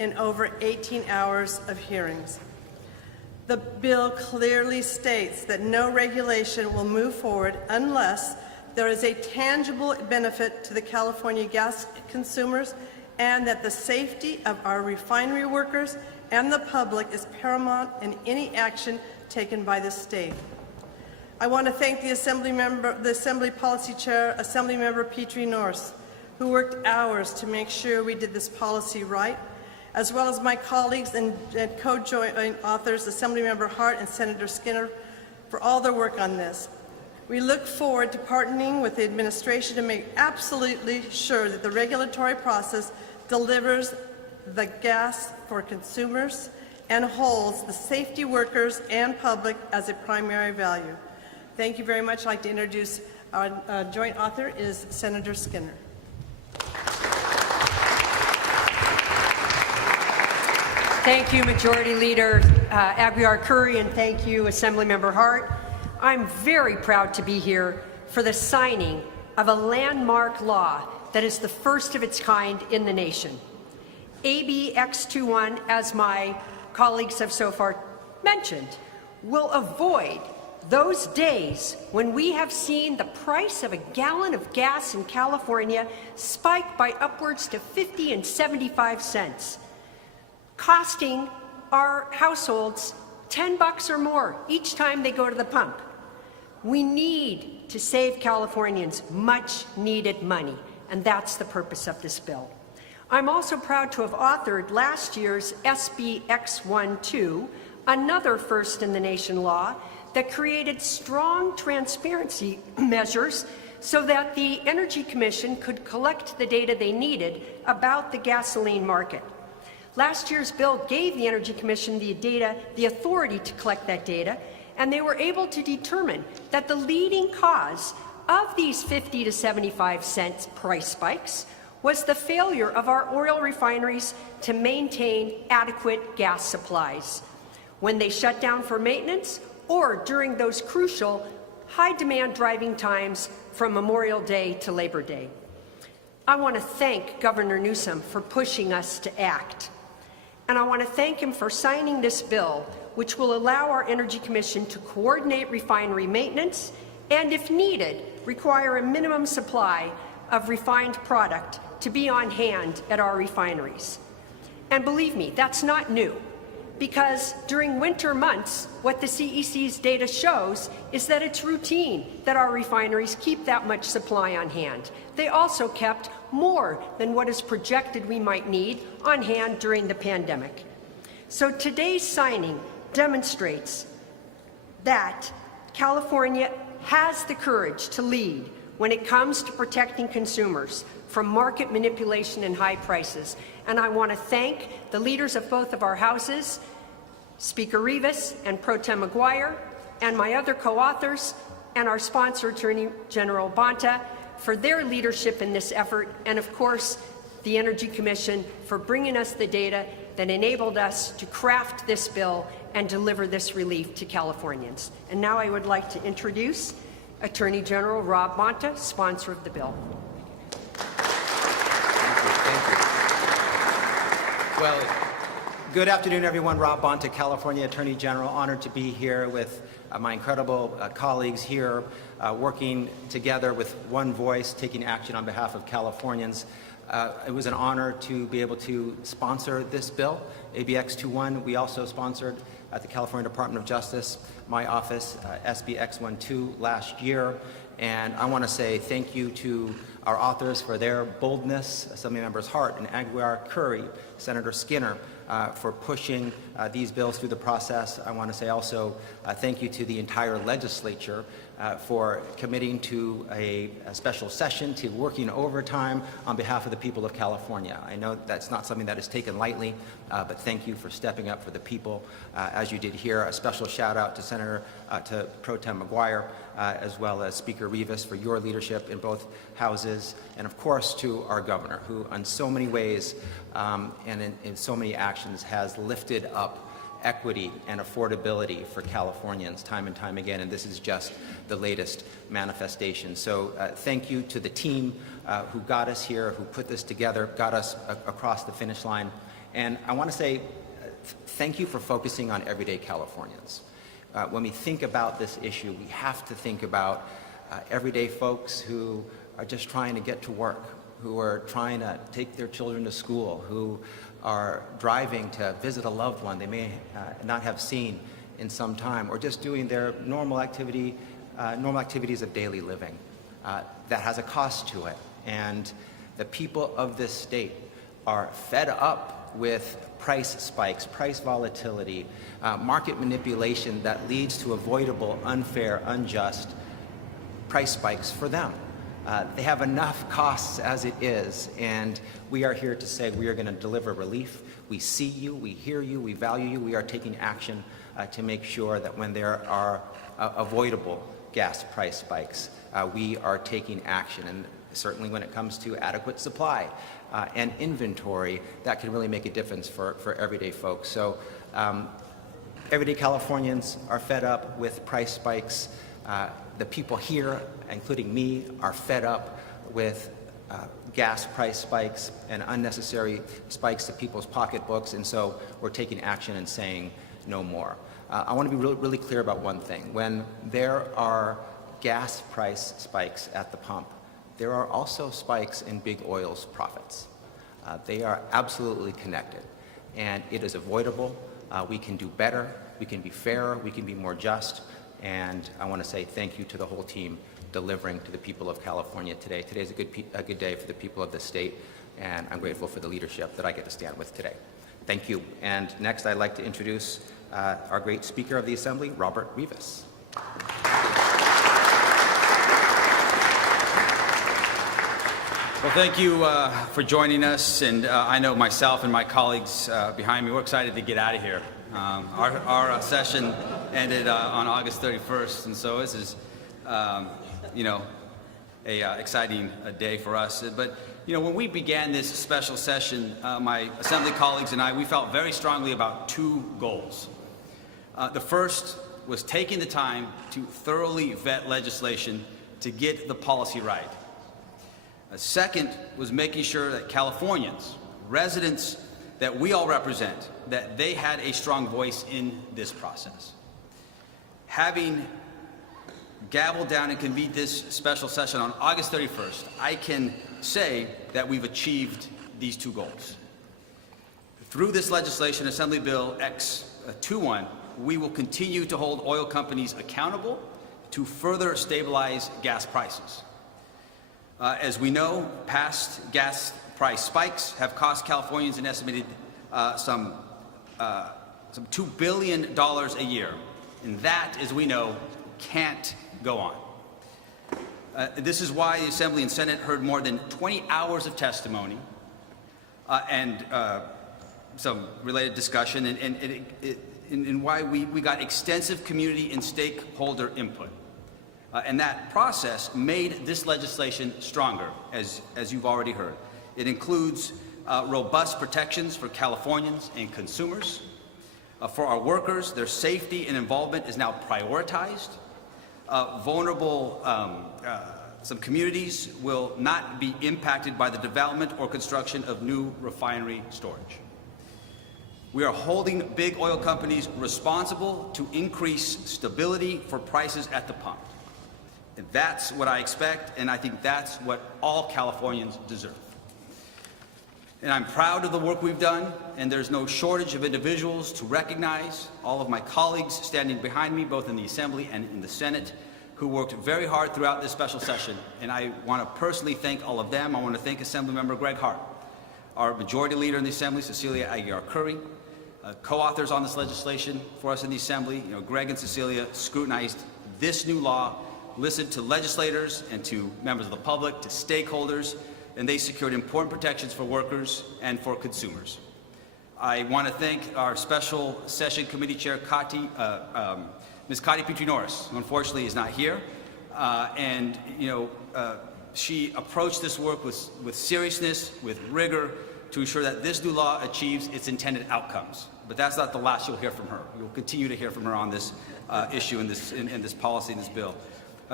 in over 18 hours of hearings. The bill clearly states that no regulation will move forward unless there is a tangible benefit to the California gas consumers and that the safety of our refinery workers and the public is paramount in any action taken by the state. I want to thank the Assembly Policy Chair, Assemblymember Petrie Norris, who worked hours to make sure we did this policy right, as well as my colleagues and co-joint authors, Assemblymember Hart and Senator Skinner, for all their work on this. We look forward to partnering with the administration to make absolutely sure that the regulatory process delivers the gas for consumers and holds the safety workers and public as a primary value. Thank you very much. I'd like to introduce our joint author is Senator Skinner. Thank you, Majority Leader Aguiar-Curry, and thank you, Assemblymember Hart. I'm very proud to be here for the signing of a landmark law that is the first of its kind in the nation. AB X21, as my colleagues have so far mentioned, will avoid those days when we have seen the price of a gallon of gas in California spike by upwards to 50 and 75 cents, costing our households $10 or more each time they go to the pump. We need to save Californians much needed money, and that's the purpose of this bill. I'm also proud to have authored last year's SB X12, another first in the nation law that created strong transparency measures so that the Energy Commission could collect the data they needed about the gasoline market. Last year's bill gave the Energy Commission the authority to collect that data, and they were able to determine that the leading cause of these 50 to 75 cents price spikes was the failure of our oil refineries to maintain adequate gas supplies when they shut down for maintenance or during those crucial high-demand driving times from Memorial Day to Labor Day. I want to thank Governor Newsom for pushing us to act. And I want to thank him for signing this bill, which will allow our Energy Commission to coordinate refinery maintenance and, if needed, require a minimum supply of refined product to be on hand at our refineries. And believe me, that's not new, because during winter months, what the CEC's data shows is that it's routine that our refineries keep that much supply on hand. They also kept more than what is projected we might need on hand during the pandemic. So today's signing demonstrates that California has the courage to lead when it comes to protecting consumers from market manipulation and high prices. And I want to thank the leaders of both of our houses, Speaker Rivas and Pro Tem Maguire, and my other co-authors, and our sponsor, Attorney General Bonta, for their leadership in this effort, and of course, the Energy Commission for bringing us the data that enabled us to craft this bill and deliver this relief to Californians. And now I would like to introduce Attorney General Rob Bonta, sponsor of the bill. Well, good afternoon, everyone. Rob Bonta, California Attorney General. Honored to be here with my incredible colleagues here, working together with one voice, taking action on behalf of Californians. It was an honor to be able to sponsor this bill, AB X21. We also sponsored at the California Department of Justice, my office, SB X12 last year. And I want to say thank you to our authors for their boldness, Assemblymembers Hart and Aguiar-Curry, Senator Skinner, for pushing these bills through the process. I want to say also thank you to the entire legislature for committing to a special session, to working overtime on behalf of the people of California. I know that's not something that is taken lightly, but thank you for stepping up for the people as you did here. A special shout out to to Pro Tem Maguire, as well as Speaker Rivas for your leadership in both houses, and of course to our governor, who in so many ways and in so many actions has lifted up equity and affordability for Californians time and time again, and this is just the latest manifestation. So thank you to the team who got us here, who put this together, got us across the finish line, And I want to say thank you for focusing on everyday Californians. When we think about this issue, we have to think about everyday folks who are just trying to get to work, who are trying to take their children to school, who are driving to visit a loved one they may not have seen in some time, or just doing their normal activities of daily living. That has a cost to it. And the people of this state are fed up with price spikes, price volatility, market manipulation that leads to avoidable, unfair, unjust price spikes for them. They have enough costs as it is, and we are here to say we are going to deliver relief. We see you, we hear you, we value you. We are taking action to make sure that when there are avoidable gas price spikes, we are taking action. And certainly when it comes to adequate supply and inventory, that can really make a difference for everyday folks. So everyday Californians are fed up with price spikes. The people here, including me, are fed up with gas price spikes and unnecessary spikes to people's pocketbooks, and so we're taking action and saying no more. I want to be really clear about one thing. When there are gas price spikes at the pump, there are also spikes in big oil's profits. They are absolutely connected, and it is avoidable. We can do better, we can be fairer, we can be more just, and I want to say thank you to the whole team delivering to the people of California today. Today is a good day for the people of the state, and I'm grateful for the leadership that I get to stand with today. Thank you. And next, I'd like to introduce our great Speaker of the Assembly, Robert Rivas. Well, thank you for joining us, and I know myself and my colleagues behind me, we're excited to get out of here. Our session ended on August 31st, and so this is, exciting day for us. But, when we began this special session, my Assembly colleagues and I, we felt very strongly about two goals. The first was taking the time to thoroughly vet legislation to get the policy right. Second was making sure that Californians, residents that we all represent, that they had a strong voice in this process. Having gavelled down and convened this special session on August 31st, I can say that we've achieved these two goals. Through this legislation, Assembly Bill X21, we will continue to hold oil companies accountable to further stabilize gas prices. As we know, past gas price spikes have cost Californians an estimated some $2 billion a year. And that, as we know, can't go on. This is why the Assembly and Senate heard more than 20 hours of testimony and some related discussion, and why we got extensive community and stakeholder input. And that process made this legislation stronger, as you've already heard. It includes robust protections for Californians and consumers. For our workers, their safety and involvement is now prioritized. Some communities will not be impacted by the development or construction of new refinery storage. We are holding big oil companies responsible to increase stability for prices at the pump. And that's what I expect, and I think that's what all Californians deserve. And I'm proud of the work we've done, and there's no shortage of individuals to recognize. All of my colleagues standing behind me, both in the Assembly and in the Senate, who worked very hard throughout this special session, and I want to personally thank all of them. I want to thank Assemblymember Greg Hart, our Majority Leader in the Assembly, Cecilia Aguiar-Curry, co-authors on this legislation for us in the Assembly. Greg and Cecilia scrutinized this new law, listened to legislators and to members of the public, to stakeholders, and they secured important protections for workers and for consumers. I want to thank our Special Session Committee Chair, Ms. Kati Petrie-Norris, who unfortunately is not here. She approached this work with seriousness, with rigor, to ensure that this new law achieves its intended outcomes. But that's not the last you'll hear from her. You'll continue to hear from her on this issue, in this policy, in this bill.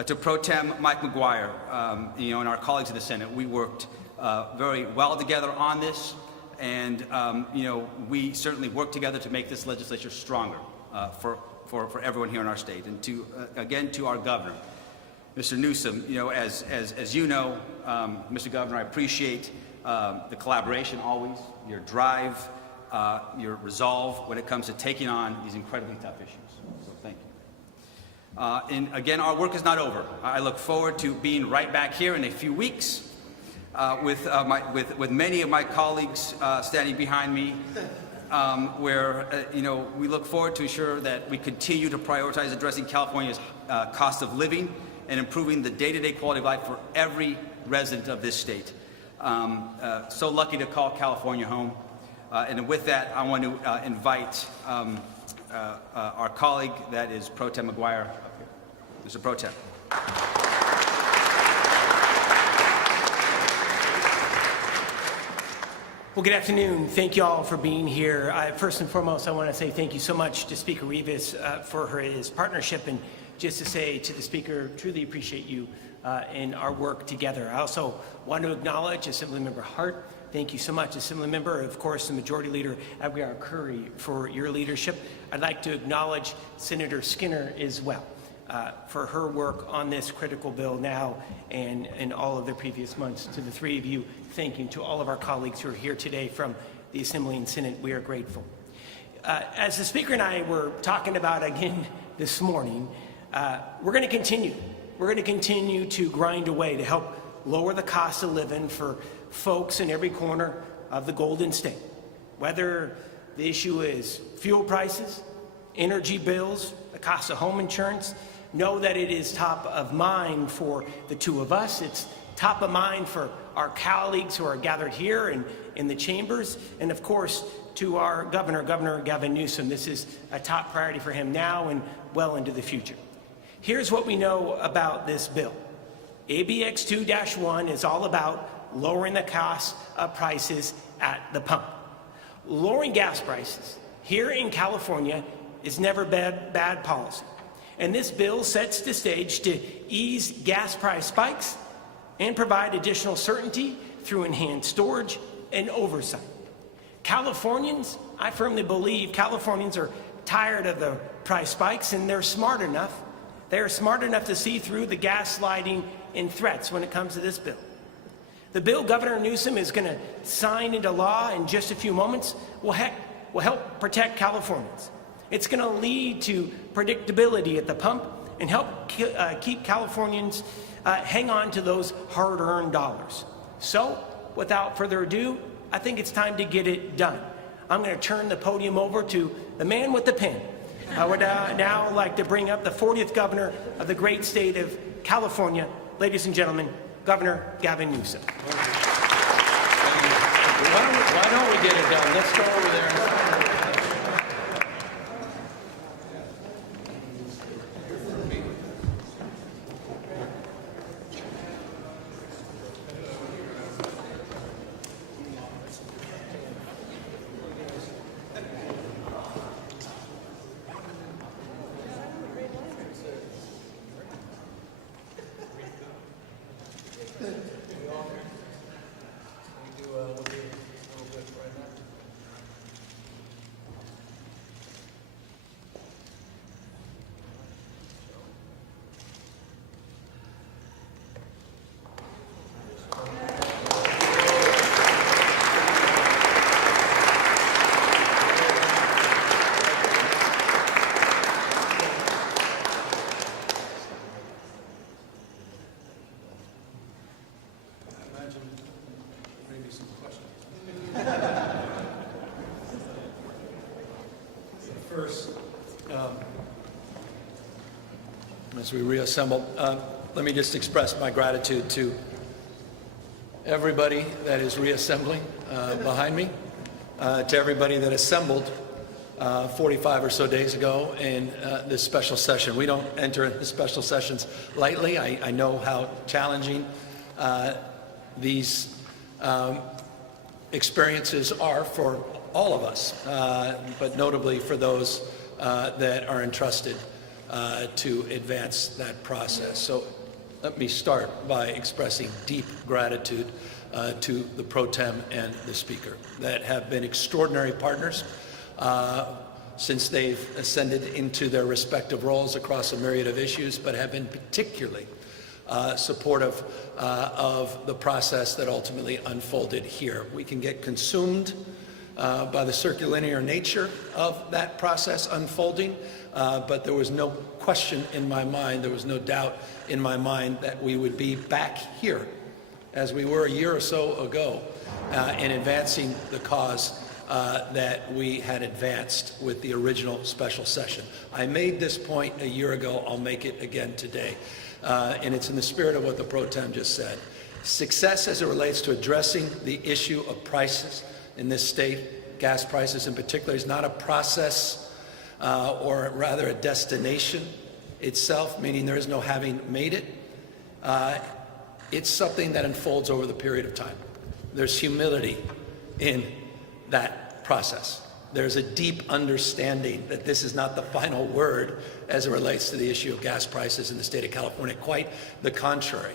To Pro Tem Mike McGuire, and our colleagues in the Senate, we worked very well together on this. and we certainly work together to make this legislature stronger for everyone here in our state. And again to our governor, Mr. Newsom, as you know, Mr. Governor, I appreciate the collaboration always, your drive, your resolve when it comes to taking on these incredibly tough issues. So thank you. And again, our work is not over. I look forward to being right back here in a few weeks with many of my colleagues standing behind me, where we look forward to ensure that we continue to prioritize addressing California's cost of living and improving the day-to-day quality of life for every resident of this state. So lucky to call California home. And with that, I want to invite our colleague, that is Pro Tem McGuire, up here. Mr. Pro Tem. Well, good afternoon. Thank you all for being here. First and foremost, I want to say thank you so much to Speaker Rivas for his partnership, and just to say to the Speaker, truly appreciate you in our work together. I also want to acknowledge Assemblymember Hart. Thank you so much, Assemblymember. Of course, the Majority Leader, Abigail Curry, for your leadership. I'd like to acknowledge Senator Skinner as well for her work on this critical bill now and in all of the previous months. To the three of you, thank you. To all of our colleagues who are here today from the Assembly and Senate, we are grateful. As the Speaker and I were talking about again this morning, we're going to continue. We're going to continue to grind away to help lower the cost of living for folks in every corner of the Golden State. Whether the issue is fuel prices, energy bills, the cost of home insurance, know that it is top of mind for the two of us. It's top of mind for our colleagues who are gathered here and in the chambers, and of course to our governor, Governor Gavin Newsom. This is a top priority for him now and well into the future. Here's what we know about this bill. ABX 2-1 is all about lowering the cost of prices at the pump. Lowering gas prices here in California is never bad policy. And this bill sets the stage to ease gas price spikes and provide additional certainty through enhanced storage and oversight. Californians, I firmly believe Californians are tired of the price spikes, and they're smart enough. They're smart enough to see through the gaslighting and threats when it comes to this bill. The bill Governor Newsom is going to sign into law in just a few moments will help protect Californians. It's going to lead to predictability at the pump and help keep Californians hang on to those hard-earned dollars. So, without further ado, I think it's time to get it done. I'm going to turn the podium over to the man with the pen. I would now like to bring up the 40th governor of the great state of California, ladies and gentlemen, Governor Gavin Newsom. Why don't we get it done? Let's go over there. First, as we reassemble, let me just express my gratitude to everybody that is reassembling behind me, to everybody that assembled 45 or so days ago in this special session. We don't enter into special sessions lightly. I know how challenging these experiences are for all of us, but notably for those that are entrusted to advance that process. So let me start by expressing deep gratitude to the Pro Tem and the Speaker that have been extraordinary partners since they've ascended into their respective roles across a myriad of issues, but have been particularly supportive of the process that ultimately unfolded here. We can get consumed by the circulinear nature of that process unfolding, but there was no question in my mind, there was no doubt in my mind that we would be back here as we were a year or so ago in advancing the cause that we had advanced with the original special session. I made this point a year ago, I'll make it again today, and it's in the spirit of what the Pro Tem just said. Success as it relates to addressing the issue of prices in this state, gas prices in particular, is not a process or rather a destination itself, meaning there is no having made it. It's something that unfolds over the period of time. There's humility in that process. There's a deep understanding that this is not the final word as it relates to the issue of gas prices in the state of California, quite the contrary.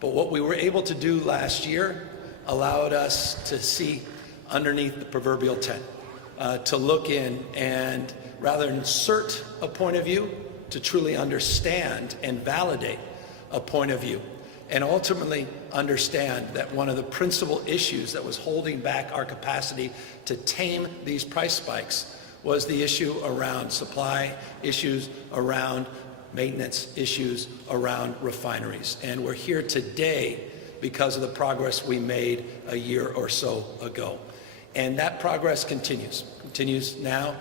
But what we were able to do last year allowed us to see underneath the proverbial tent, to look in and rather insert a point of view, to truly understand and validate a point of view, and ultimately understand that one of the principal issues that was holding back our capacity to tame these price spikes was the issue around supply, issues around maintenance, issues around refineries. And we're here today because of the progress we made a year or so ago. And that progress continues now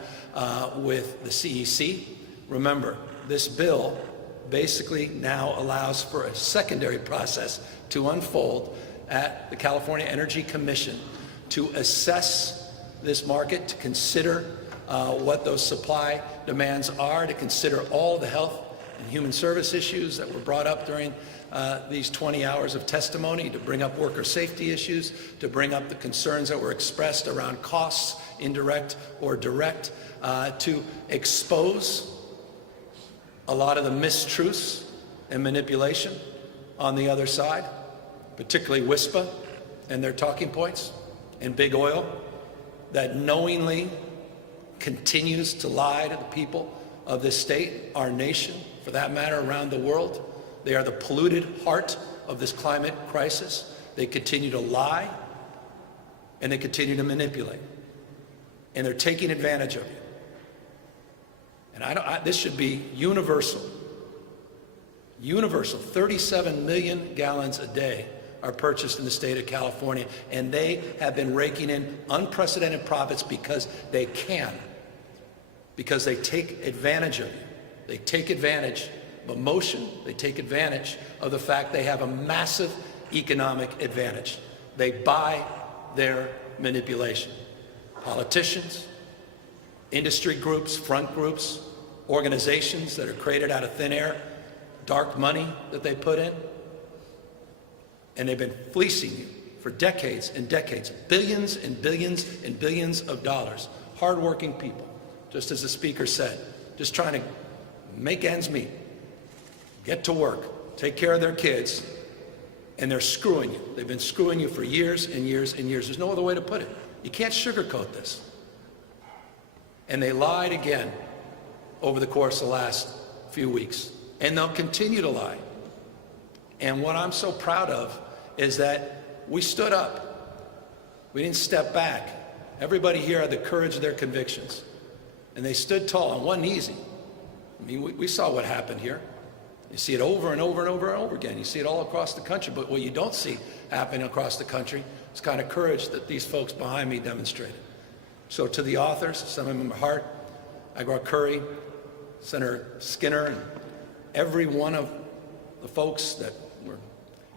with the CEC. Remember, this bill basically now allows for a secondary process to unfold at the California Energy Commission to assess this market, to consider what those supply demands are, to consider all the health and human service issues that were brought up during these 20 hours of testimony, to bring up worker safety issues, to bring up the concerns that were expressed around costs, indirect or direct, to expose a lot of the mistruths and manipulation on the other side, particularly WISPA and their talking points, and big oil that knowingly continues to lie to the people of this state, our nation, for that matter, around the world. They are the polluted heart of this climate crisis. They continue to lie, and they continue to manipulate, and they're taking advantage of you. And this should be universal. Universal. 37 million gallons a day are purchased in the state of California, and they have been raking in unprecedented profits because they can, because they take advantage of you. They take advantage of emotion. They take advantage of the fact they have a massive economic advantage. They buy their manipulation. Politicians, industry groups, front groups, organizations that are created out of thin air, dark money that they put in, and they've been fleecing you for decades and decades, billions and billions and billions of dollars. Hardworking people, just as the speaker said, just trying to make ends meet, get to work, take care of their kids, and they're screwing you. They've been screwing you for years and years and years. There's no other way to put it. You can't sugarcoat this. And they lied again over the course of the last few weeks. And they'll continue to lie. And what I'm so proud of is that we stood up. We didn't step back. Everybody here had the courage of their convictions. And they stood tall, and it wasn't easy. I mean, we saw what happened here. You see it over and over and over and over again. You see it all across the country. But what you don't see happening across the country is the kind of courage that these folks behind me demonstrated. So to the authors, Senator Hart, Agua Curry, Senator Skinner, and every one of the folks that were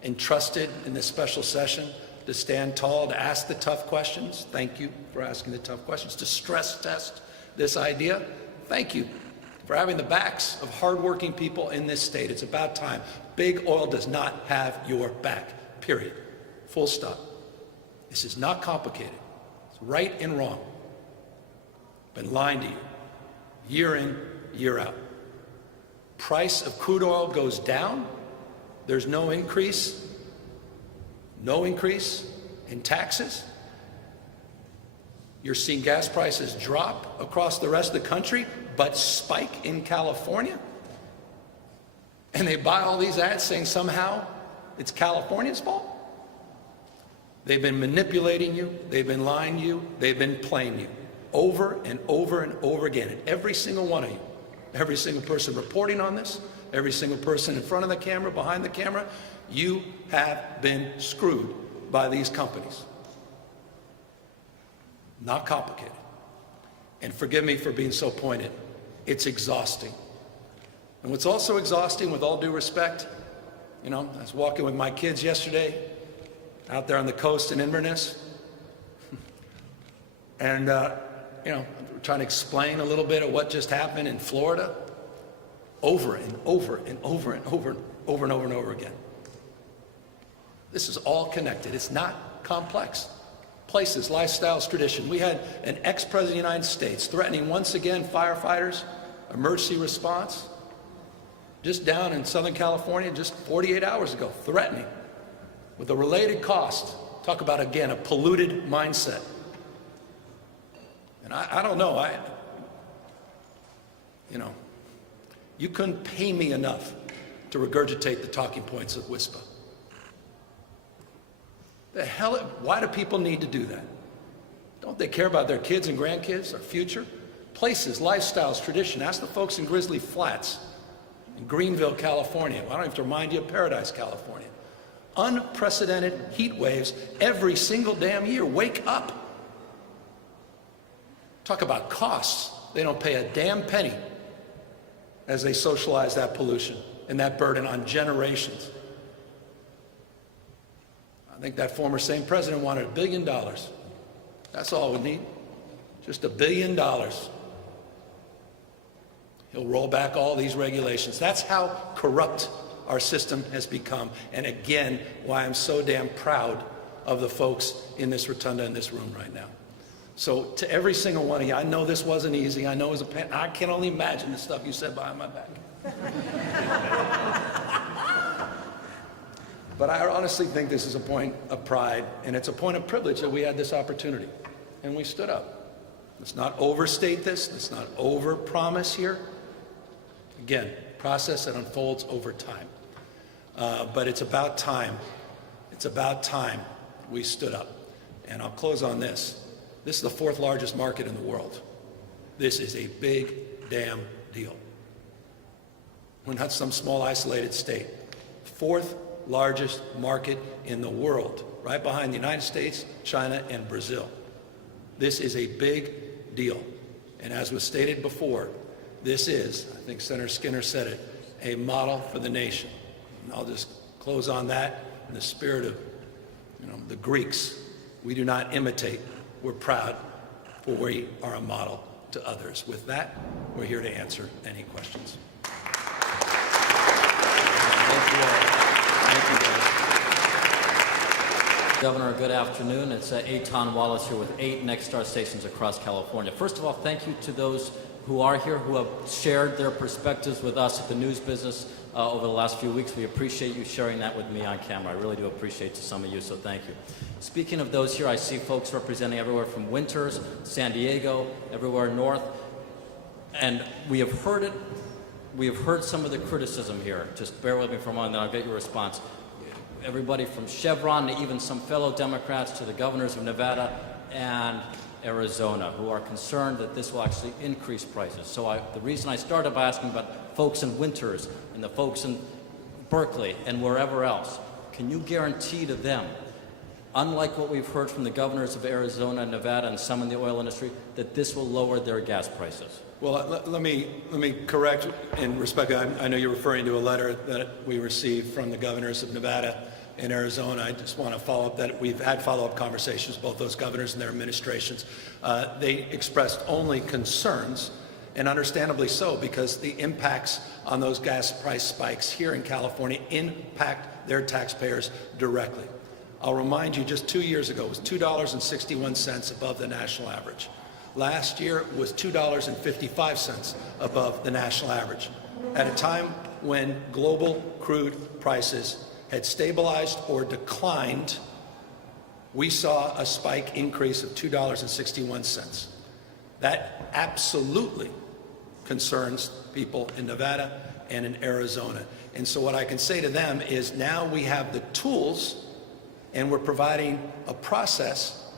entrusted in this special session to stand tall, to ask the tough questions. Thank you for asking the tough questions. To stress test this idea. Thank you for having the backs of hardworking people in this state. It's about time. Big oil does not have your back, period. Full stop. This is not complicated. It's right and wrong. Been lying to you, year in, year out. Price of crude oil goes down, there's no increase in taxes. You're seeing gas prices drop across the rest of the country, but spike in California. And they buy all these ads saying somehow it's California's fault. They've been manipulating you, they've been lying to you, they've been playing you over and over and over again. And every single one of you, every single person reporting on this, every single person in front of the camera, behind the camera, you have been screwed by these companies. Not complicated. And forgive me for being so pointed. It's exhausting. And what's also exhausting, with all due respect, I was walking with my kids yesterday out there on the coast in Inverness. And, we're trying to explain a little bit of what just happened in Florida over and over and over and over and over and over and over again. This is all connected. It's not complex. Places, lifestyles, tradition. We had an ex-president of the United States threatening once again firefighters, emergency response, just down in Southern California just 48 hours ago, threatening with a related cost. Talk about, again, a polluted mindset. And I don't know, you couldn't pay me enough to regurgitate the talking points of WISPA. The hell, why do people need to do that? Don't they care about their kids and grandkids, their future? Places, lifestyles, tradition. Ask the folks in Grizzly Flats, in Greenville, California. I don't have to remind you of Paradise, California. Unprecedented heat waves every single damn year. Wake up. Talk about costs. They don't pay a damn penny as they socialize that pollution and that burden on generations. I think that former same president wanted $1 billion. That's all we need. Just $1 billion. He'll roll back all these regulations. That's how corrupt our system has become. And again, why I'm so damn proud of the folks in this rotunda, in this room right now. So to every single one of you, I know this wasn't easy. I know it was I can only imagine the stuff you said behind my back. But I honestly think this is a point of pride, and it's a point of privilege that we had this opportunity, and we stood up. Let's not overstate this. Let's not overpromise here. Again, process that unfolds over time. But it's about time. It's about time we stood up. And I'll close on this. This is the 4th largest market in the world. This is a big damn deal. We're not some small isolated state. 4th largest market in the world, right behind the United States, China, and Brazil. This is a big deal. And as was stated before, this is, I think Senator Skinner said it, a model for the nation. And I'll just close on that in the spirit of, the Greeks. We do not imitate. We're proud, for we are a model to others. With that, we're here to answer any questions. Thank you all. Thank you, guys. Governor, good afternoon. It's Eitan Wallace here with 8 Nexstar stations across California. First of all, thank you to those who are here, who have shared their perspectives with us at the news business over the last few weeks. We appreciate you sharing that with me on camera. I really do appreciate some of you, so thank you. Speaking of those here, I see folks representing everywhere from Winters, San Diego, everywhere north, and we have heard it. We have heard some of the criticism here. Just bear with me for a moment, then I'll get your response. Everybody from Chevron to even some fellow Democrats to the governors of Nevada and Arizona who are concerned that this will actually increase prices. So the reason I started by asking about folks in Winters and the folks in Berkeley and wherever else, can you guarantee to them, unlike what we've heard from the governors of Arizona and Nevada and some in the oil industry, that this will lower their gas prices? Well, let me correct in respect. I know you're referring to a letter that we received from the governors of Nevada and Arizona. I just want to follow up that we've had follow-up conversations with both those governors and their administrations. They expressed only concerns, and understandably so, because the impacts on those gas price spikes here in California impact their taxpayers directly. I'll remind you, just 2 years ago, it was $2.61 above the national average. Last year, it was $2.55 above the national average. At a time when global crude prices had stabilized or declined, we saw a spike increase of $2.61. That absolutely concerns people in Nevada and in Arizona. And so what I can say to them is now we have the tools and we're providing a process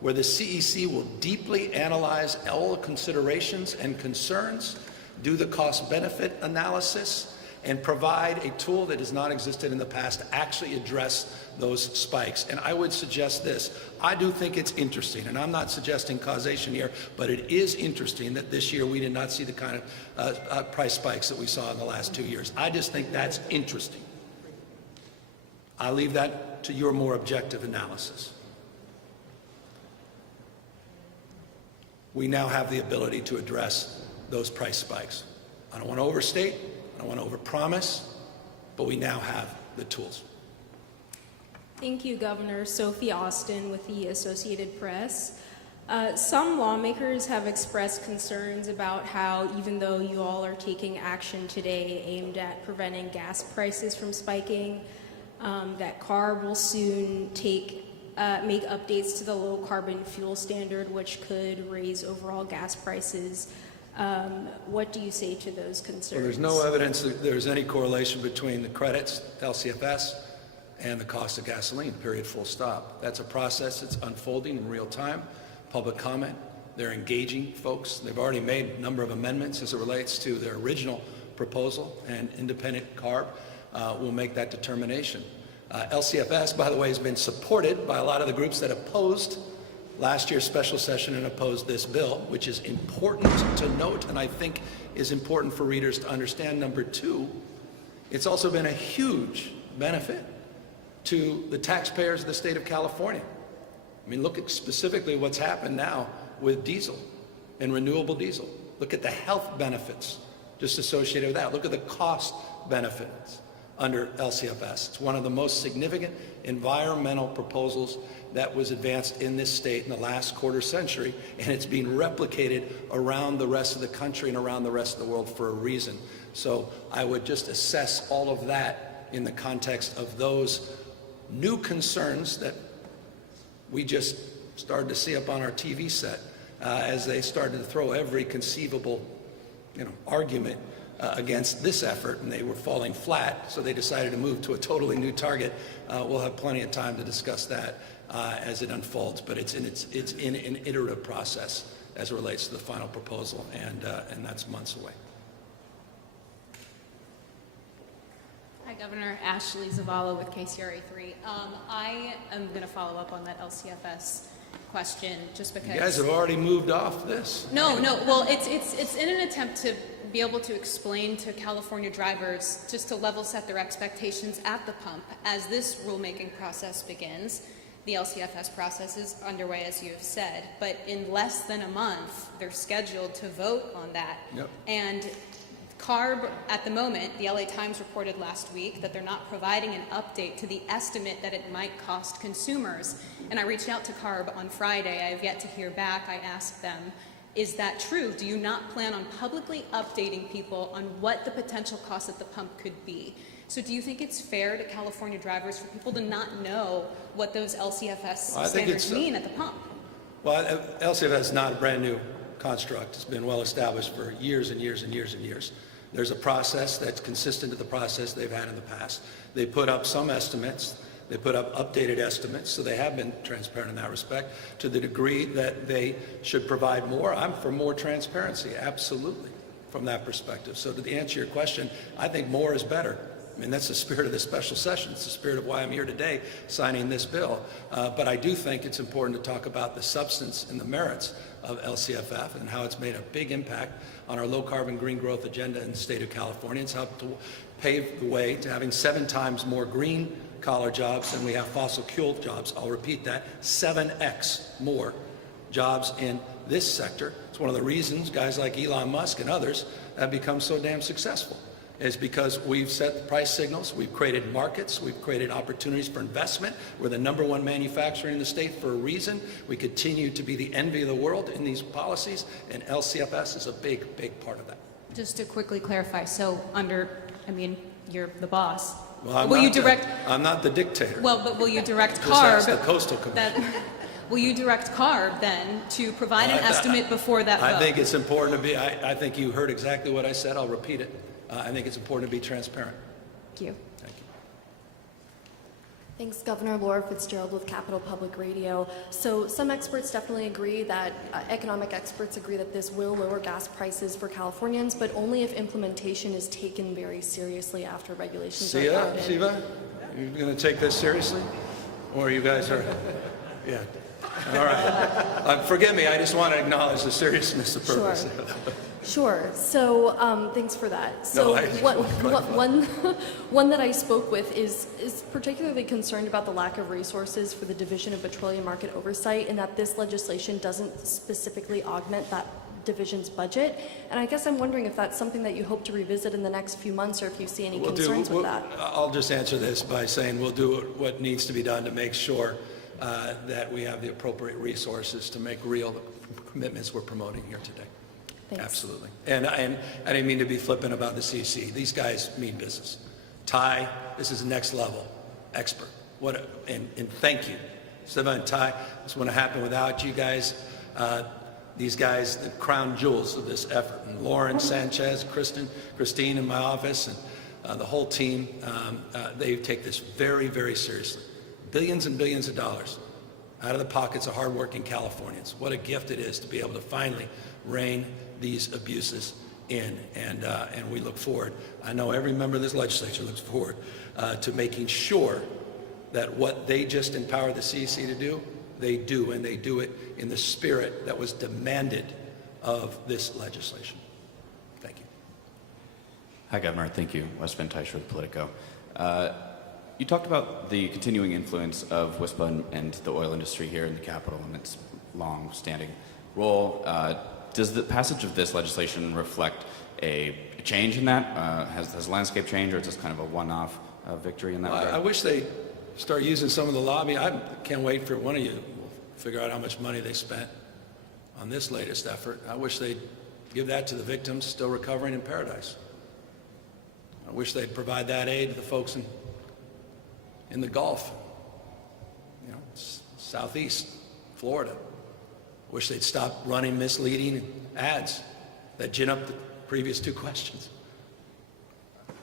where the CEC will deeply analyze all the considerations and concerns, do the cost-benefit analysis, and provide a tool that has not existed in the past to actually address those spikes. And I would suggest this. I do think it's interesting, and I'm not suggesting causation here, but it is interesting that this year we did not see the kind of price spikes that we saw in the last 2 years. I just think that's interesting. I leave that to your more objective analysis. We now have the ability to address those price spikes. I don't want to overstate, I don't want to overpromise, but we now have the tools. Thank you, Governor. Sophie Austin with the Associated Press. Some lawmakers have expressed concerns about how even though you all are taking action today aimed at preventing gas prices from spiking, that CARB will soon make updates to the low carbon fuel standard, which could raise overall gas prices. What do you say to those concerns? Well, there's no evidence that there's any correlation between the credits, LCFS, and the cost of gasoline, period, full stop. That's a process that's unfolding in real time. Public comment, they're engaging folks. They've already made a number of amendments as it relates to their original proposal, and independent CARB will make that determination. LCFS, by the way, has been supported by a lot of the groups that opposed last year's special session and opposed this bill, which is important to note, and I think is important for readers to understand. Number two, it's also been a huge benefit to the taxpayers of the state of California. I mean, look at specifically what's happened now with diesel and renewable diesel. Look at the health benefits just associated with that. Look at the cost benefits under LCFS. It's one of the most significant environmental proposals that was advanced in this state in the last quarter century, and it's being replicated around the rest of the country and around the rest of the world for a reason. So I would just assess all of that in the context of those new concerns that we just started to see up on our TV set as they started to throw every conceivable argument against this effort, and they were falling flat, so they decided to move to a totally new target. We'll have plenty of time to discuss that as it unfolds, but it's in an iterative process as it relates to the final proposal, and that's months away. Hi, Governor. Ashley Zavala with KCRA3. I am going to follow up on that LCFS question just because... You guys have already moved off this. No. Well, it's in an attempt to be able to explain to California drivers, just to level set their expectations at the pump as this rulemaking process begins. The LCFS process is underway, as you have said, but in less than a month, they're scheduled to vote on that. Yep. And CARB, at the moment, the LA Times reported last week that they're not providing an update to the estimate that it might cost consumers. And I reached out to CARB on Friday. I have yet to hear back. I asked them, is that true? Do you not plan on publicly updating people on what the potential cost at the pump could be? So do you think it's fair to California drivers for people to not know what those LCFS standards mean at the pump? Well, LCFS is not a brand new construct. It's been well established for years and years and years and years. There's a process that's consistent to the process they've had in the past. They put up some estimates. They put up updated estimates, so they have been transparent in that respect. To the degree that they should provide more, I'm for more transparency, absolutely, from that perspective. So to answer your question, I think more is better. I mean, that's the spirit of this special session. It's the spirit of why I'm here today signing this bill. But I do think it's important to talk about the substance and the merits of LCFF and how it's made a big impact on our low-carbon green growth agenda in the state of California. It's helped to pave the way to having 7 times more green-collar jobs than we have fossil fuel jobs. I'll repeat that, 7x more jobs in this sector. It's one of the reasons guys like Elon Musk and others have become so damn successful, is because we've set the price signals, we've created markets, we've created opportunities for investment. We're the #1 manufacturer in the state for a reason. We continue to be the envy of the world in these policies, and LCFS is a big, big part of that. Just to quickly clarify, so you're the boss. Well, Will you direct? I'm not the dictator. Well, but will you direct Just ask CARB? the Coastal Commission. Will you direct CARB then to provide an estimate before that vote? I think it's important to be, I think you heard exactly what I said. I'll repeat it. I think it's important to be transparent. Thank you. Thank you. Thanks, Governor. Laura Fitzgerald with Capital Public Radio. So some experts definitely agree that, economic experts agree that this will lower gas prices for Californians, but only if implementation is taken very seriously after regulations are added. Siva, you're going to take this seriously? Or you guys are, yeah. All right. Forgive me, I just want to acknowledge the seriousness of purpose. Sure. So thanks for that. So one that I spoke with is particularly concerned about the lack of resources for the Division of Petroleum Market Oversight, and that this legislation doesn't specifically augment that division's budget. And I guess I'm wondering if that's something that you hope to revisit in the next few months, or if you see any concerns with that. I'll just answer this by saying we'll do what needs to be done to make sure that we have the appropriate resources to make real the commitments we're promoting here today. Thanks. Absolutely. And I didn't mean to be flippant about the CC. These guys mean business. Ty, this is next level expert. And thank you. Siva and Ty, this wouldn't have happened without you guys. These guys, the crown jewels of this effort. And Lauren, Sanchez, Christine in my office, and the whole team, they take this very, very seriously. Billions and billions of dollars out of the pockets of hardworking Californians. What a gift it is to be able to finally rein these abuses in, and we look forward. I know every member of this legislature looks forward to making sure that what they just empowered the CEC to do, they do, and they do it in the spirit that was demanded of this legislation. Thank you. Hi, Governor. Thank you. Wes Van Tysher with Politico. You talked about the continuing influence of WISPA and the oil industry here in the Capitol and its long-standing role. Does the passage of this legislation reflect a change in that? Has the landscape changed, or is this kind of a one-off victory in that regard? I wish they start using some of the lobby. I can't wait for one of you to figure out how much money they spent on this latest effort. I wish they'd give that to the victims still recovering in Paradise. I wish they'd provide that aid to the folks in the Gulf, southeast Florida. I wish they'd stop running misleading ads that gin up the previous two questions.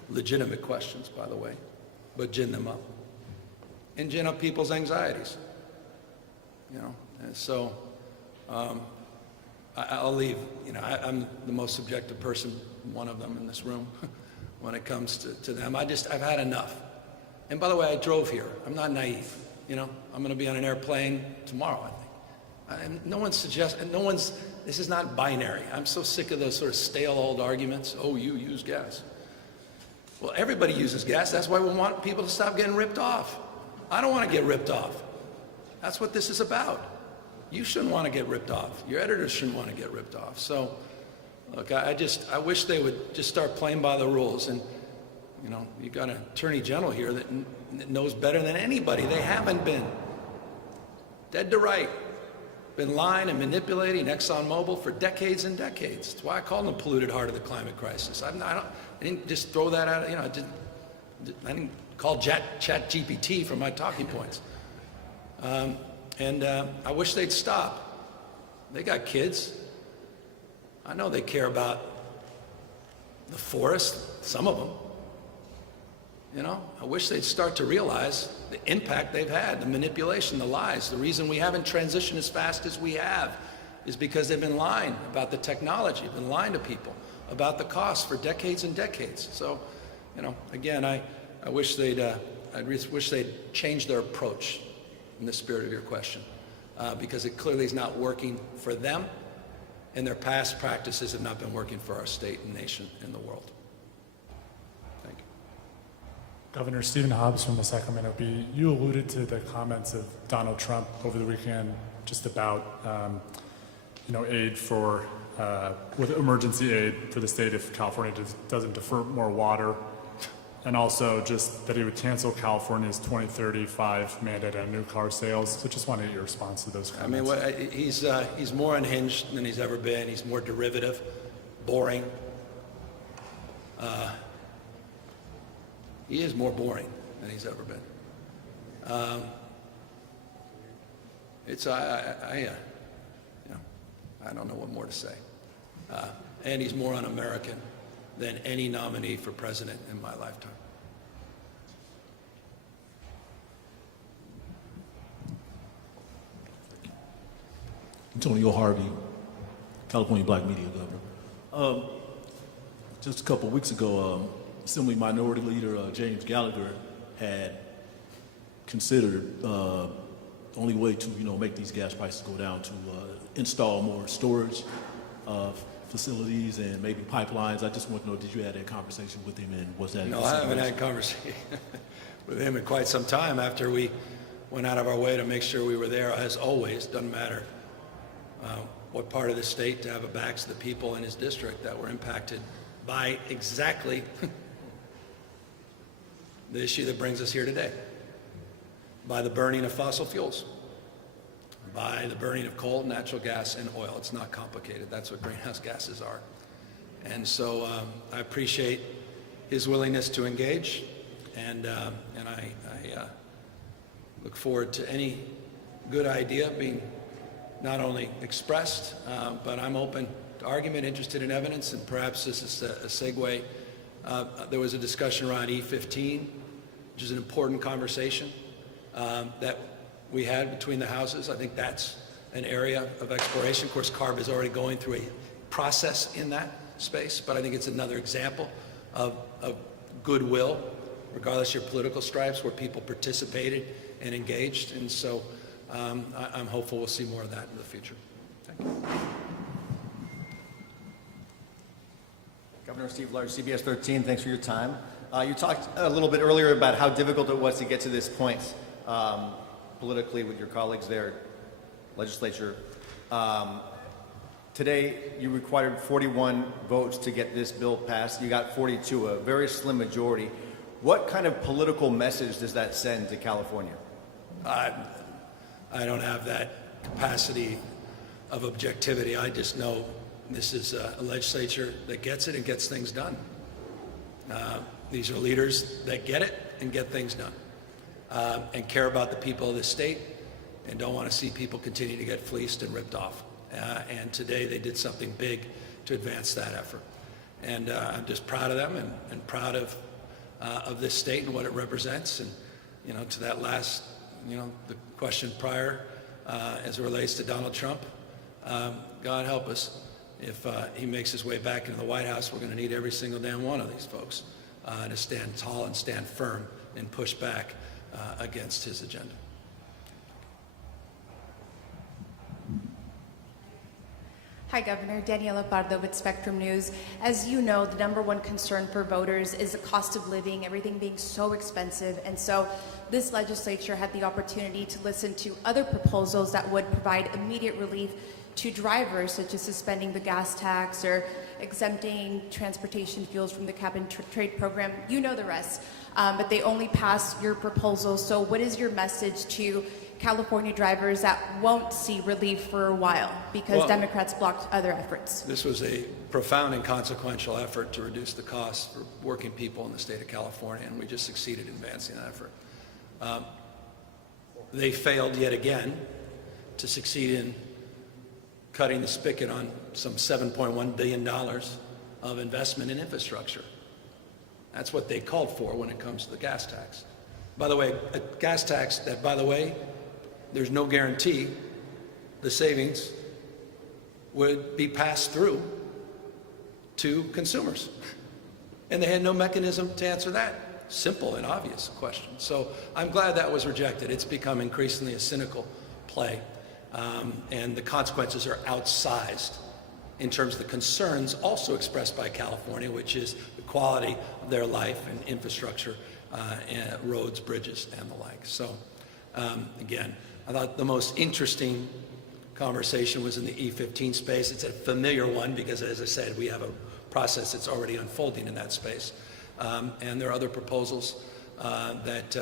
Legitimate questions, by the way, but gin them up. And gin up people's anxieties. And so I'll leave, I'm the most subjective person, one of them in this room, when it comes to them. I've had enough. And by the way, I drove here. I'm not naive. I'm going to be on an airplane tomorrow, I think. And no one's suggesting, this is not binary. I'm so sick of those sort of stale old arguments. Oh, you use gas. Well, everybody uses gas. That's why we want people to stop getting ripped off. I don't want to get ripped off. That's what this is about. You shouldn't want to get ripped off. Your editors shouldn't want to get ripped off. So, look, I wish they would just start playing by the rules. And you got an attorney general here that knows better than anybody. They haven't been. Dead to right. Been lying and manipulating ExxonMobil for decades and decades. That's why I call them the polluted heart of the climate crisis. I didn't just throw that out. I didn't call ChatGPT for my talking points. I wish they'd stop. They got kids. I know they care about the forest, some of them. I wish they'd start to realize the impact they've had, the manipulation, the lies. The reason we haven't transitioned as fast as we have is because they've been lying about the technology, been lying to people about the costs for decades and decades. So, again, I wish they'd change their approach in the spirit of your question, because it clearly is not working for them, and their past practices have not been working for our state and nation and the world. Thank you. Governor Stephen Hobbs from the Sacramento Bee, you alluded to the comments of Donald Trump over the weekend just about, aid for, with emergency aid for the state if California doesn't defer more water, and also just that he would cancel California's 2035 mandate on new car sales. So just wanted your response to those comments. He's more unhinged than he's ever been. He's more derivative, boring. he is more boring than he's ever been. I don't know what more to say. And he's more un-American than any nominee for president in my lifetime. Antonio Harvey, California Black Media Governor. Just a couple of weeks ago, Assembly Minority Leader James Gallagher had considered the only way to, make these gas prices go down to install more storage facilities and maybe pipelines. I just want to know, did you have that conversation with him, and was that? No, I haven't had a conversation with him in quite some time after we went out of our way to make sure we were there. As always, doesn't matter what part of the state, to have a backs of the people in his district that were impacted by exactly the issue that brings us here today, by the burning of fossil fuels, by the burning of coal, natural gas, and oil. It's not complicated. That's what greenhouse gases are. And so I appreciate his willingness to engage, and I look forward to any good idea being not only expressed, but I'm open to argument, interested in evidence, and perhaps this is a segue. There was a discussion around E15, which is an important conversation that we had between the houses. I think that's an area of exploration. Of course, CARB is already going through a process in that space, but I think it's another example of goodwill, regardless of your political stripes, where people participated and engaged. And so I'm hopeful we'll see more of that in the future. Thank you. Governor Steve Large, CBS 13, thanks for your time. You talked a little bit earlier about how difficult it was to get to this point politically with your colleagues there, legislature. Today, you required 41 votes to get this bill passed. You got 42, a very slim majority. What kind of political message does that send to California? I don't have that capacity of objectivity. I just know this is a legislature that gets it and gets things done. These are leaders that get it and get things done, and care about the people of the state and don't want to see people continue to get fleeced and ripped off. And today they did something big to advance that effort. And I'm just proud of them and proud of this state and what it represents. And, to that last, the question prior, as it relates to Donald Trump, God help us. If he makes his way back into the White House, we're going to need every single damn one of these folks to stand tall and stand firm and push back against his agenda. Hi, Governor. Daniela Pardo with Spectrum News. As you know, the #1 concern for voters is the cost of living, everything being so expensive. And so this legislature had the opportunity to listen to other proposals that would provide immediate relief to drivers, such as suspending the gas tax or exempting transportation fuels from the cap-and-trade program. You know the rest. But they only passed your proposal. So what is your message to California drivers that won't see relief for a while because Democrats blocked other efforts? This was a profound and consequential effort to reduce the costs for working people in the state of California, and we just succeeded in advancing that effort. They failed yet again to succeed in cutting the spigot on some $7.1 billion of investment in infrastructure. That's what they called for when it comes to the gas tax. By the way, a gas tax that, by the way, there's no guarantee the savings would be passed through to consumers. And they had no mechanism to answer that simple and obvious question. So I'm glad that was rejected. It's become increasingly a cynical play. And the consequences are outsized in terms of the concerns also expressed by California, which is the quality of their life and infrastructure, and roads, bridges, and the like. So again, I thought the most interesting conversation was in the E15 space. It's a familiar one because, as I said, we have a process that's already unfolding in that space. And there are other proposals that,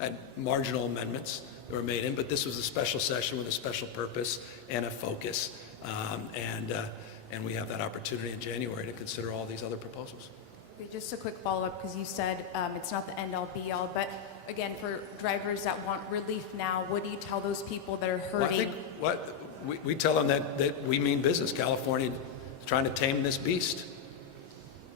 had marginal amendments that were made in, but this was a special session with a special purpose and a focus. and we have that opportunity in January to consider all these other proposals. Okay, just a quick follow-up, because you said it's not the end-all be-all, but again, for drivers that want relief now, what do you tell those people that are hurting? Well, I think we tell them that we mean business. California is trying to tame this beast,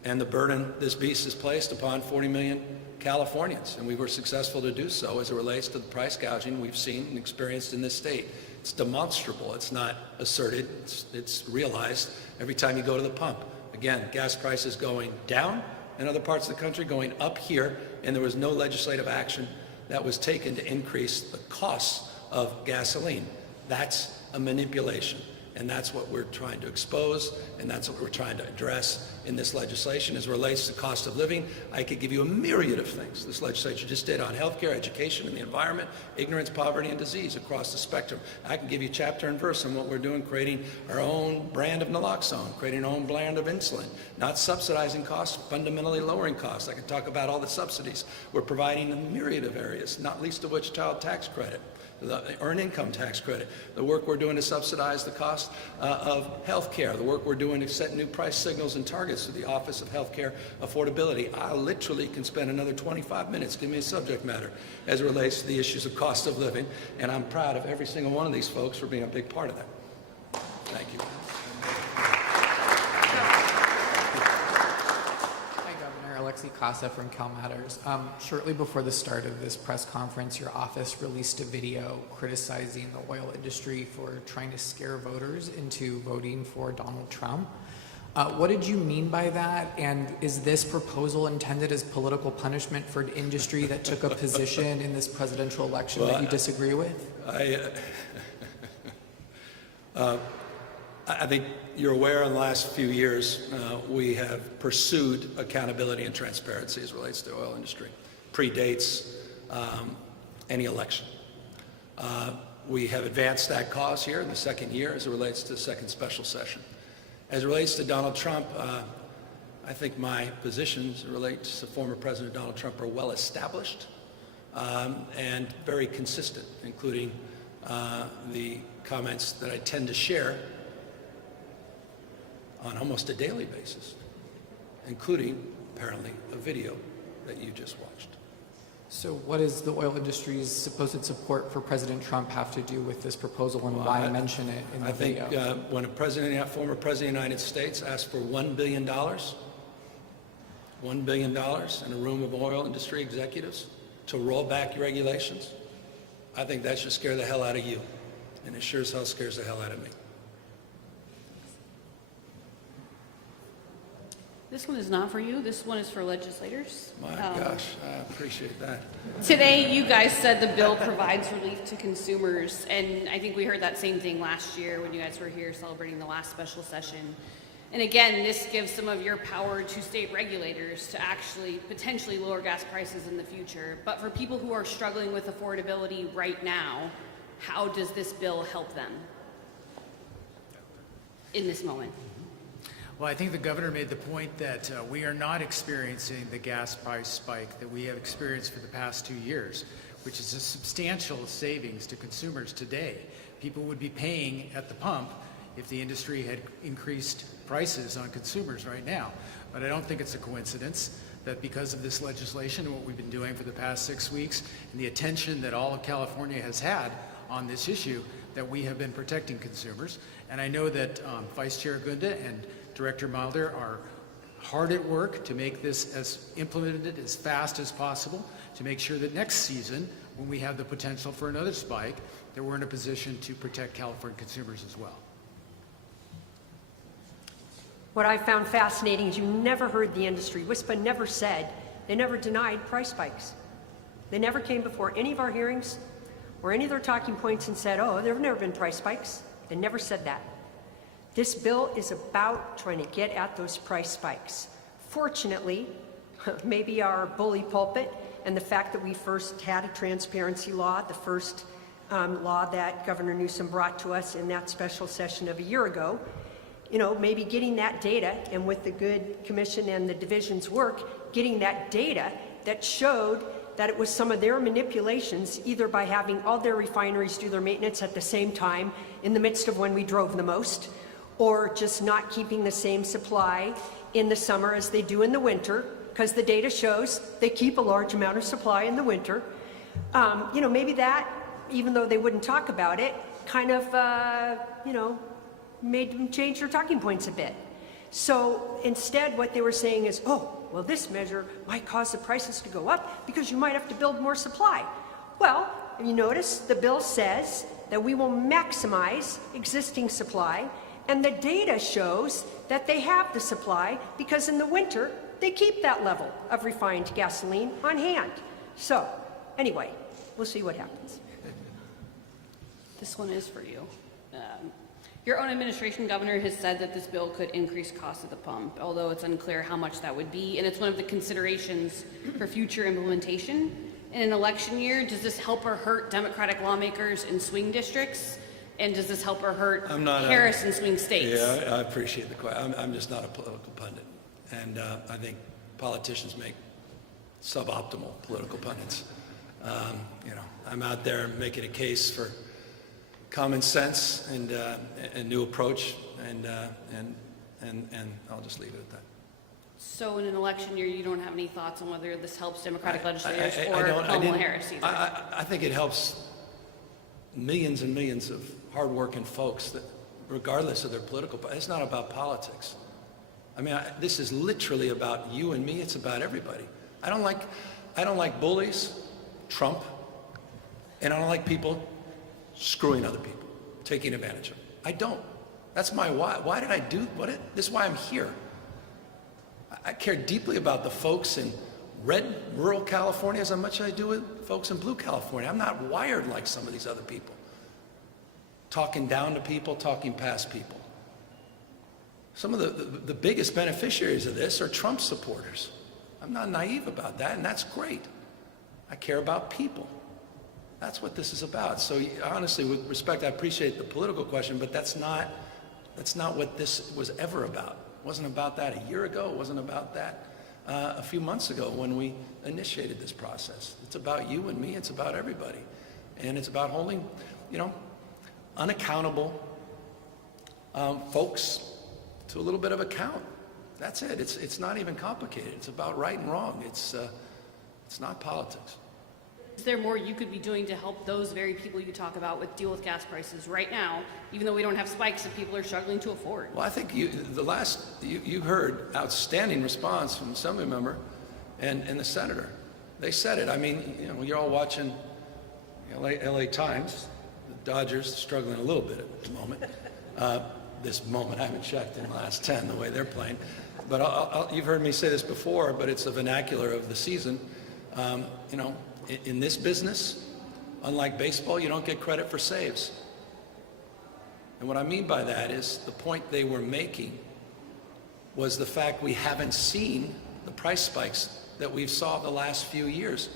and the burden this beast has placed upon 40 million Californians, and we were successful to do so as it relates to the price gouging we've seen and experienced in this state. It's demonstrable. It's not asserted. It's realized every time you go to the pump. Again, gas prices going down in other parts of the country, going up here, and there was no legislative action that was taken to increase the costs of gasoline. That's a manipulation, and that's what we're trying to expose, and that's what we're trying to address in this legislation as it relates to cost of living. I could give you a myriad of things this legislature just did on healthcare, education, and the environment, ignorance, poverty, and disease across the spectrum. I can give you chapter and verse on what we're doing, creating our own brand of naloxone, creating our own brand of insulin, not subsidizing costs, fundamentally lowering costs. I can talk about all the subsidies we're providing in a myriad of areas, not least of which child tax credit, the earned income tax credit, the work we're doing to subsidize the cost of health care, the work we're doing to set new price signals and targets to the Office of Healthcare Affordability. I literally can spend another 25 minutes, give me a subject matter, as it relates to the issues of cost of living, and I'm proud of every single one of these folks for being a big part of that. Thank you. Alexi Casa from Cal Matters. Shortly before the start of this press conference, your office released a video criticizing the oil industry for trying to scare voters into voting for Donald Trump. What did you mean by that? And is this proposal intended as political punishment for an industry that took a position in this presidential election that you disagree with? I think you're aware in the last few years we have pursued accountability and transparency as it relates to the oil industry. Predates any election. We have advanced that cause here in the second year as it relates to the second special session. As it relates to Donald Trump, I think my positions as it relates to former President Donald Trump are well established and very consistent, including the comments that I tend to share on almost a daily basis, including, apparently, a video that you just watched. So what does the oil industry's supposed support for President Trump have to do with this proposal, and why mention it in the video? I think when a former president of the United States asked for $1 billion in a room of oil industry executives to roll back your regulations, I think that should scare the hell out of you. And it sure as hell scares the hell out of me. This one is not for you. This one is for legislators. My gosh, I appreciate that. Today, you guys said the bill provides relief to consumers, and I think we heard that same thing last year when you guys were here celebrating the last special session. And again, this gives some of your power to state regulators to actually potentially lower gas prices in the future. But for people who are struggling with affordability right now, how does this bill help them in this moment? Well, I think the governor made the point that we are not experiencing the gas price spike that we have experienced for the past 2 years, which is a substantial savings to consumers today. People would be paying at the pump if the industry had increased prices on consumers right now. But I don't think it's a coincidence that because of this legislation and what we've been doing for the past 6 weeks and the attention that all of California has had on this issue, that we have been protecting consumers. And I know that Vice Chair Gunda and Director Mulder are hard at work to make this implemented as fast as possible, to make sure that next season, when we have the potential for another spike, that we're in a position to protect California consumers as well. What I found fascinating is you never heard the industry. WISPA never said, they never denied price spikes. They never came before any of our hearings or any of their talking points and said, oh, there have never been price spikes. They never said that. This bill is about trying to get at those price spikes. Fortunately, maybe our bully pulpit and the fact that we first had a transparency law, the first law that Governor Newsom brought to us in that special session of a year ago, maybe getting that data, and with the good commission and the division's work, getting that data that showed that it was some of their manipulations, either by having all their refineries do their maintenance at the same time in the midst of when we drove the most, or just not keeping the same supply in the summer as they do in the winter, because the data shows they keep a large amount of supply in the winter. You know, maybe that, even though they wouldn't talk about it, kind of, you know, made them change their talking points a bit. So instead, what they were saying is, oh, well, this measure might cause the prices to go up because you might have to build more supply. Well, you notice the bill says that we will maximize existing supply, and the data shows that they have the supply because in the winter, they keep that level of refined gasoline on hand. So, anyway, we'll see what happens. This one is for you. Your own administration, Governor, has said that this bill could increase costs at the pump, although it's unclear how much that would be, and it's one of the considerations for future implementation. In an election year, does this help or hurt Democratic lawmakers in swing districts? And does this help or hurt Harris in swing states? Yeah, I appreciate the question. I'm just not a political pundit. And I think politicians make suboptimal political pundits. You know, I'm out there making a case for common sense and a new approach, and I'll just leave it at that. So in an election year, you don't have any thoughts on whether this helps Democratic legislators or Kamala Harris either? I think it helps millions and millions of hardworking folks that, regardless of their political, it's not about politics. I mean, this is literally about you and me. It's about everybody. I don't like bullies, Trump, and I don't like people screwing other people, taking advantage of them. I don't. That's my why. Why did I do this is why I'm here. I care deeply about the folks in red rural California as much as I do with folks in blue California. I'm not wired like some of these other people. Talking down to people, talking past people. Some of the biggest beneficiaries of this are Trump supporters. I'm not naive about that, and that's great. I care about people. That's what this is about. So honestly, with respect, I appreciate the political question, but that's not what this was ever about. It wasn't about that a year ago. It wasn't about that a few months ago when we initiated this process. It's about you and me. It's about everybody. And it's about holding, you know, unaccountable folks to a little bit of account. That's it. It's not even complicated. It's about right and wrong. It's not politics. Is there more you could be doing to help those very people you talk about deal with gas prices right now, even though we don't have spikes that people are struggling to afford? Well, I think you heard outstanding response from the Assembly member and the senator. They said it. I mean, you know, you're all watching LA Times. The Dodgers struggling a little bit at the moment. This moment, I haven't checked in the last 10 the way they're playing. But you've heard me say this before, but it's the vernacular of the season. You know, in this business, unlike baseball, you don't get credit for saves. And what I mean by that is the point they were making was the fact we haven't seen the price spikes that we've saw the last few years.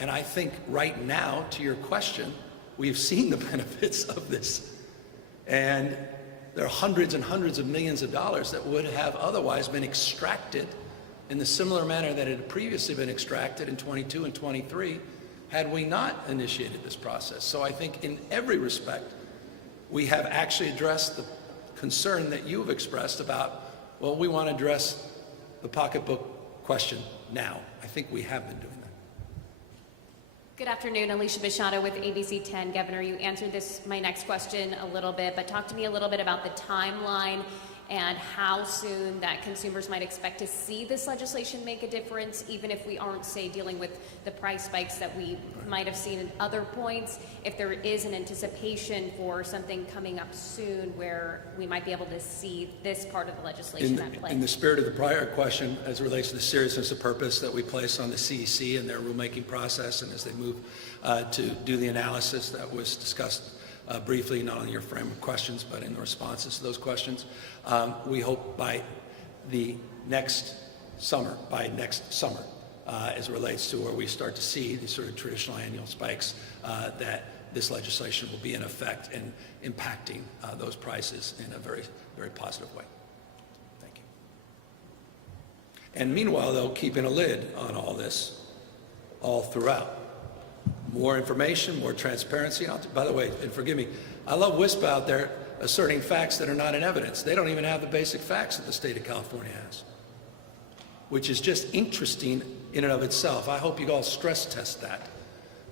And I think right now, to your question, we've seen the benefits of this. And there are hundreds and hundreds of millions of dollars that would have otherwise been extracted in the similar manner that it had previously been extracted in 22 and 23 had we not initiated this process. So I think in every respect, we have actually addressed the concern that you have expressed about, well, we want to address the pocketbook question now. I think we have been doing that. Good afternoon, Alicia Bishada with ABC 10. Governor, you answered my next question a little bit, but talk to me a little bit about the timeline and how soon that consumers might expect to see this legislation make a difference, even if we aren't, say, dealing with the price spikes that we might have seen at other points, if there is an anticipation for something coming up soon where we might be able to see this part of the legislation at play. In the spirit of the prior question, as it relates to the seriousness of purpose that we place on the CEC and their rulemaking process, and as they move to do the analysis that was discussed briefly, not only your frame of questions, but in the responses to those questions. We hope by next summer, as it relates to where we start to see these sort of traditional annual spikes, that this legislation will be in effect and impacting those prices in a very, very positive way. Thank you. And meanwhile, though, keeping a lid on all this all throughout. More information, more transparency. By the way, and forgive me, I love WISPA out there. asserting facts that are not in evidence. They don't even have the basic facts that the state of California has, which is just interesting in and of itself. I hope you all stress test that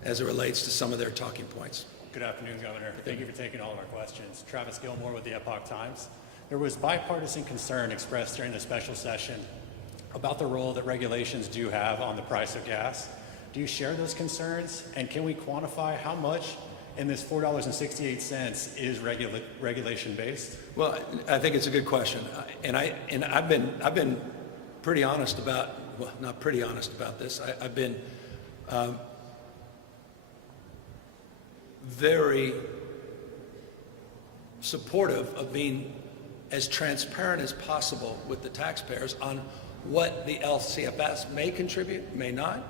as it relates to some of their talking points. Good afternoon, Governor. Thank you for taking all of our questions. Travis Gilmore with the Epoch Times. There was bipartisan concern expressed during the special session about the role that regulations do have on the price of gas. Do you share those concerns? And can we quantify how much in this $4.68 is regulation-based? Well, I think it's a good question, and I've been pretty honest about, well, not pretty honest about this. I've been very supportive of being as transparent as possible with the taxpayers on what the LCFS may contribute, may not,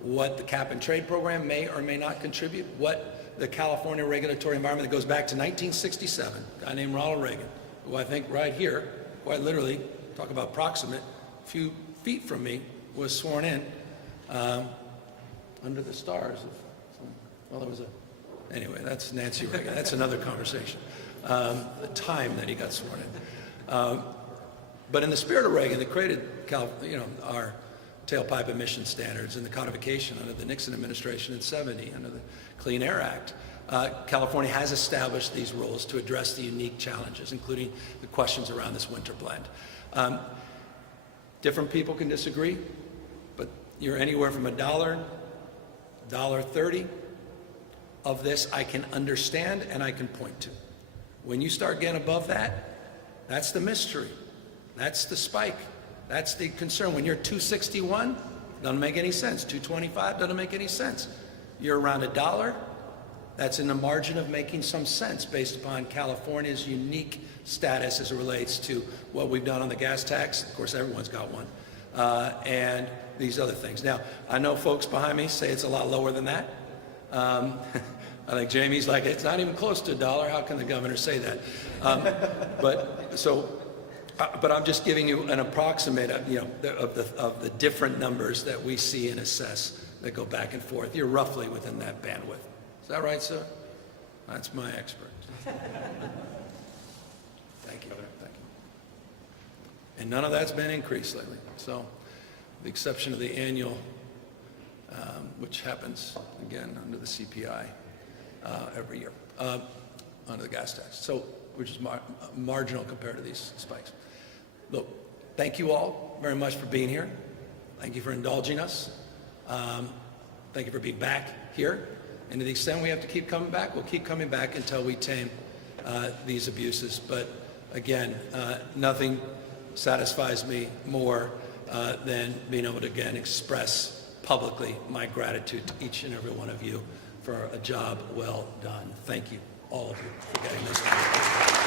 what the cap and trade program may or may not contribute, what the California regulatory environment that goes back to 1967, a guy named Ronald Reagan, who I think right here, quite literally, talk about proximate, a few feet from me, was sworn in under the stars of, well, there was a, anyway, that's Nancy Reagan. That's another conversation. The time that he got sworn in. But in the spirit of Reagan, that created, our tailpipe emission standards and the codification under the Nixon administration in '70, under the Clean Air Act, California has established these rules to address the unique challenges, including the questions around this winter blend. Different people can disagree, but you're anywhere from $1, $1.30 of this I can understand and I can point to. When you start getting above that, that's the mystery. That's the spike. That's the concern. When you're 261, doesn't make any sense. 225 doesn't make any sense. You're around $1, that's in the margin of making some sense based upon California's unique status as it relates to what we've done on the gas tax. Of course, everyone's got one. And these other things. Now, I know folks behind me say it's a lot lower than that. I think Jamie's like, it's not even close to $1. How can the governor say that? But I'm just giving you an approximate, of the different numbers that we see and assess that go back and forth. You're roughly within that bandwidth. Is that right, sir? That's my expert. Thank you. Thank you. And none of that's been increased lately. So, with the exception of the annual, which happens again under the CPI every year, under the gas tax. So, which is marginal compared to these spikes. Look, thank you all very much for being here. Thank you for indulging us. Thank you for being back here. And to the extent we have to keep coming back, we'll keep coming back until we tame these abuses. But again, nothing satisfies me more than being able to again express publicly my gratitude to each and every one of you for a job well done. Thank you, all of you, for getting this done.